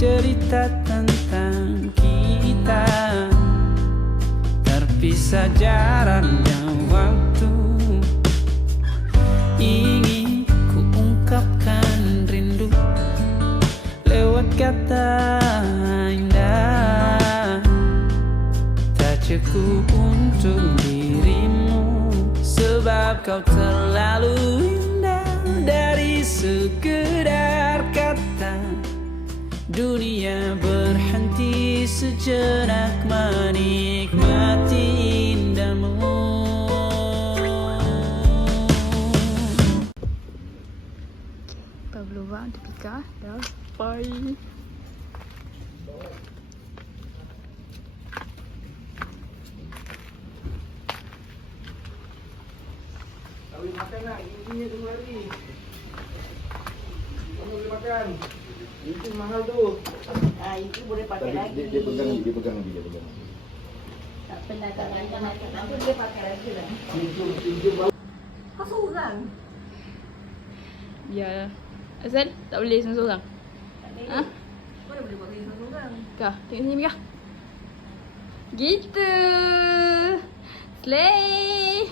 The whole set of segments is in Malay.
cerita tentang kita, terpisah jaraknya waktu. Ingin ku ungkapkan rindu lewat kata indah, tak cukup untuk dirimu, sebab kau terlalu indah. Dari sekedar kata, dunia berhenti sejenak menikmati indahmu. Pavlova untuk Pika dah sampai. Boleh makan nak, giginya tu hari. Kamu boleh makan. Itu mahal tu. Itu boleh pakai lagi. Dia pegang lagi. Tak pernah tak nak. Nanti dia pakai lagi lah. Cincin bau. Kau seorang? Ya. Azal, tak boleh seorang-seorang. Tak boleh. Ha? Mana boleh buat kerja seorang? Kak, tengok sini Mika. Gitu. Slay.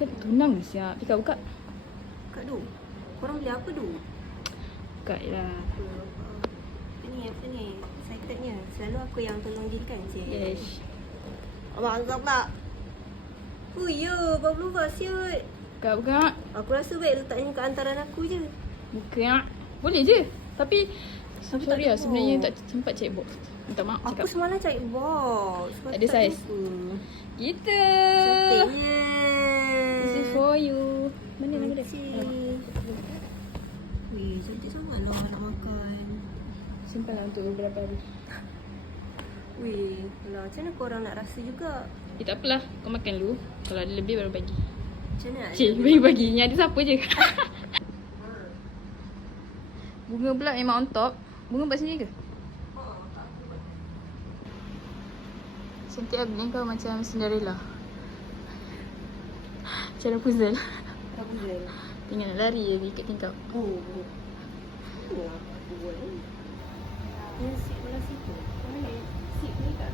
Kan tunang siap. Pika buka. Kak Du, korang beli apa Du? Buka je lah. Apa ni? Excitednya. Selalu aku yang tolong deal kan cik? Yes. Abang Azab tak? Oh ya, Pavlova siut. Buka, buka. Aku rasa baik letaknya kat antaran aku je. Buka. Boleh je. Tapi Tapi sorry tak lah, sebenarnya tengok. tak sempat check box. Minta maaf Aku cakap. semalam cari box. Tak ada saiz. Gitu. Cantiknya. This is for you. Mana nama dia? Cik. Wih, cantik sangat lah nak makan. Simpan lah untuk beberapa hari. Wih, lah macam mana korang nak rasa juga? Tak apalah. Kau makan dulu. Kalau ada lebih baru bagi. Macam mana nak Cik, bagi-bagi. Yang ada siapa je. Bunga pula memang on top. Bunga buat sendiri ke? Cantik Abang kau macam Cinderella. Cara puzzle. Tak boleh. Tinggal nak lari je ikat tingkap. Oh, boleh. Oh, aku buat ni. Yang seat belah situ. Mana seat ni tak?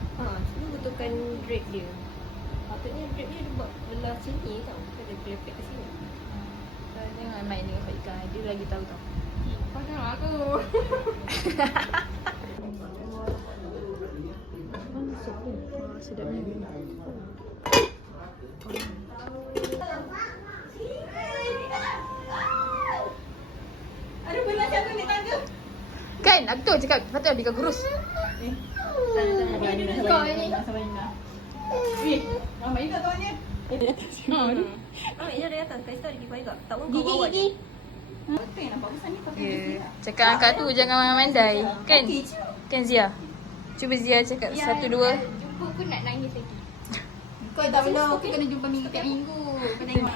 Sini betulkan drape dia. Patutnya drape dia buat belah sini tau. Kita ada drape kat sini. Kau jangan main dengan Faika. Dia lagi tahu tau. Kau jangan aku. Sedapnya. Ada benda siapa ni tangga? Kan, aku tu cakap patut Bika kurus. Kau ni. Weh, ramai juga tuannya. Ambil je dari atas. Kasih tahu dia pergi tak? Tak pun kau bawa je. Betul yang nampak besar ni kau cakap angkat tu jangan mandai. Kan? Kan Zia? Cuba Zia cakap satu dua. Jumpa pun nak nangis lagi. Kau tak boleh, kau kena jumpa minggu tiap minggu. Kau tengok.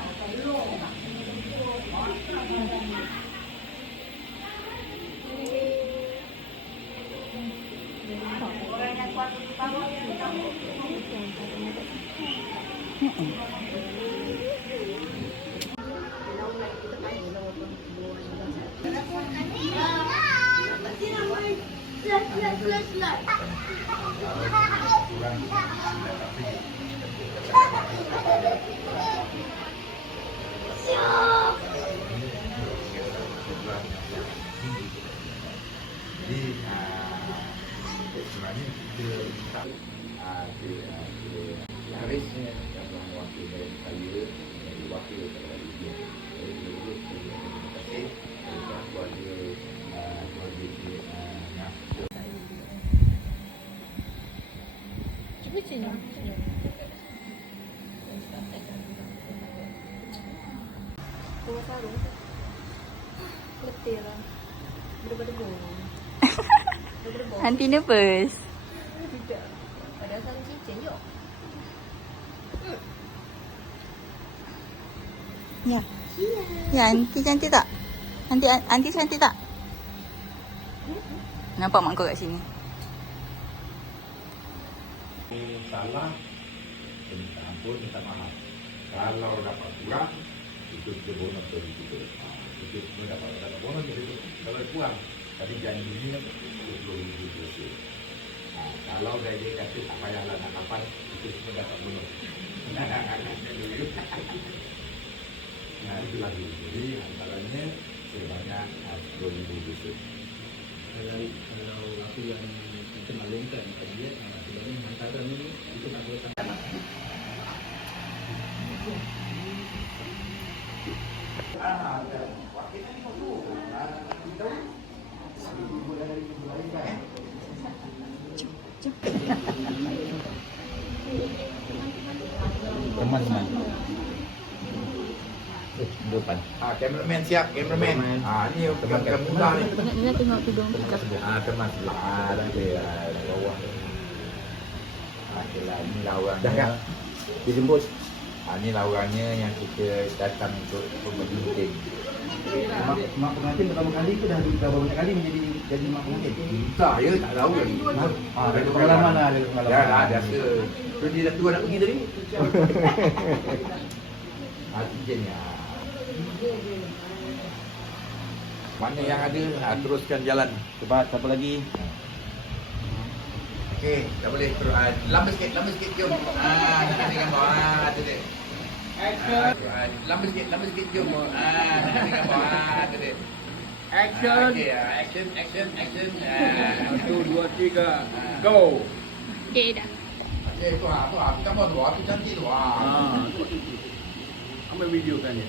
Jadi sebenarnya kita minta Harisnya yang mewakili dari saya, dari wakil dari dia, dari seluruh terima kasih kepada keluarga dia nak. Cuba sini. Tengah sarung. Letih lah. Berdebar-debar. Berdebar. Aunty nervous. Tidak. Ada sarung cincin jom. Ya. Ya, aunty cantik tak? Aunty cantik tak? Nampak mak kau kat sini. Salah, minta ampun, minta maaf. Kalau dapat kurang, itu bonus bagi kita. Itu semua dapat bonus jadi kalau kurang. Tapi janjinya 20 dosis. Kalau dia kata tak payahlah nak dapat, itu semua dapat bonus. Nah, itu lagi. Jadi antaranya sebanyak 2000 dosis. Kalau aku yang kita maklumkan tadi ya, sebenarnya hantaran ini itu tak boleh tangan. Teman-teman. Depan. Kameraman siap, kameraman. Ni teman-teman muda ni. Ni tengok tudung. Teman sebelah dan di bawah. Okeylah, ni lawannya. Dijemput. Ni lawannya yang kita datang untuk meeting. Mak pengantin pertama kali ke dah banyak kali jadi mak pengantin? Tak, ya tak tahu lagi. Ada pengalaman lah, ada pengalaman. Ya lah, biasa. So dia dah tua nak pergi tadi. Jenisnya. Mana yang ada, teruskan jalan. Cepat, siapa lagi? Okey, tak boleh. Lama sikit, jom. Nak ambil gambar. Tu dia. Lama sikit, jom. Nak ambil gambar. Tu dia. Action. Okey, action. 1, 2, 3, go. Okay dah. Okey, tu gambar tu. Tu cantik tu. Ambil video kan ni.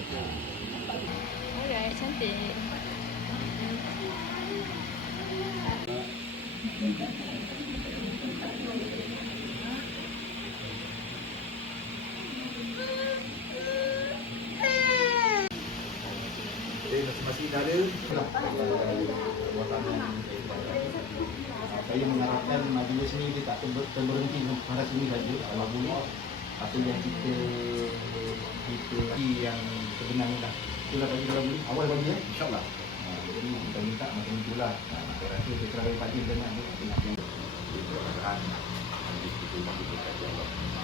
Alright, cantik. Masing-masing dah ada. Saya mengharapkan majlis ni dia tak berhenti pada sini saja. Kalau boleh, apa yang kita yang sebenar ni lah. Itulah bagi kalau boleh. Awal bagi ya, insyaAllah. Jadi kita minta macam itulah. Saya rasa saya terlalu pagi dengan dia.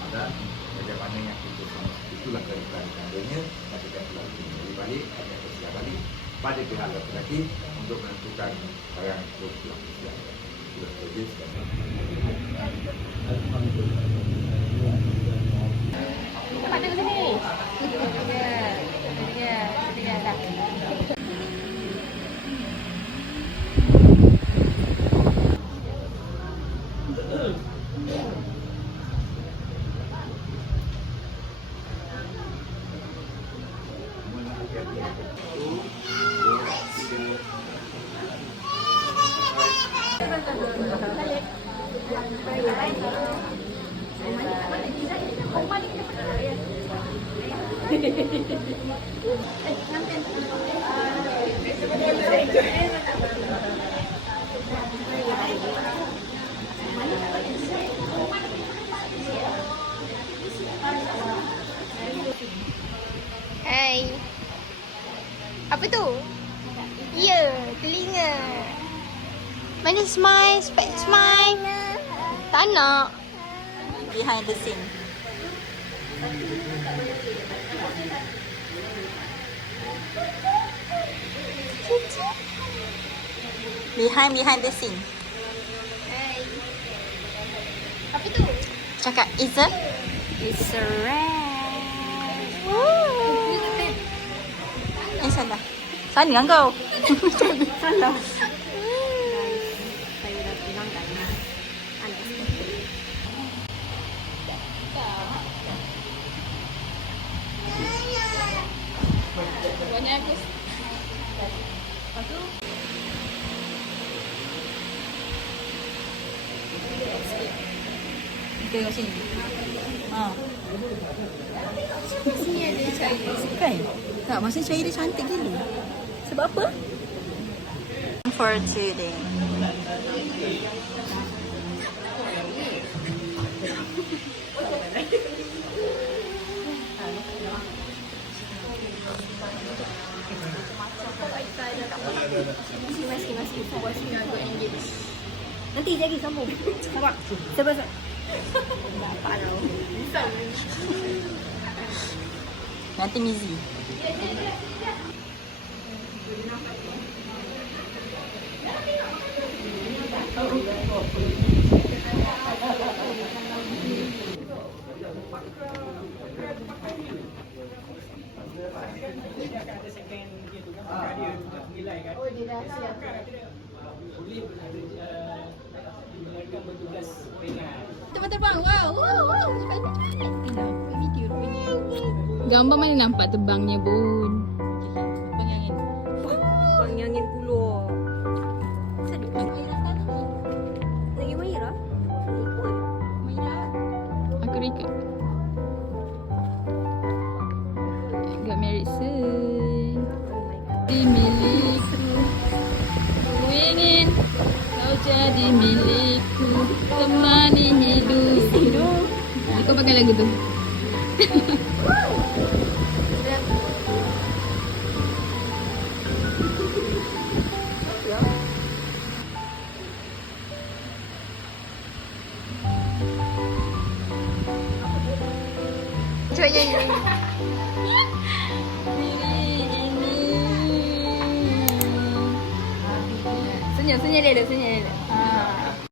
Dan bagaimana yang kita itulah keadaan-keadaannya nanti kita kembali balik ada bersiap balik pada pihak lelaki untuk menentukan barang itu sudah terjadi sekarang. Cepat tengok sini. Tiga dah. Hai. Apa tu? Ya, telinga. Mana smile? Smile. Tak nak. Behind the scene. Behind the scene. Hai. Apa tu? Cakap it's a rat. Salah. Salah kan kau? Salah. Saya dah bilang kan. Banyak aku. Tengok sini. Sini ada cahaya. Kan? Tak, maksudnya cahaya dia cantik gila. Sebab apa? For today. Masih puas dengan aku engage. Nanti lagi sambung. Nampak? Sebab dapat tau. Bisa. Nanti Mizi. Terbang-terbang. Wow. Wow. Wow. Cepat-cepat. Inilah. Video rupanya. Gambar mana nampak terbangnya, Bun? Terbang angin. Bang angin keluar. Sedih. Lagi Maira? Ikut. Aku record. Got married soon. Di milikku. Ku ingin kau jadi milikku. Temani hidup. Kau pakai lagu tu. Cuba nyanyi. Senyum dia, senyum.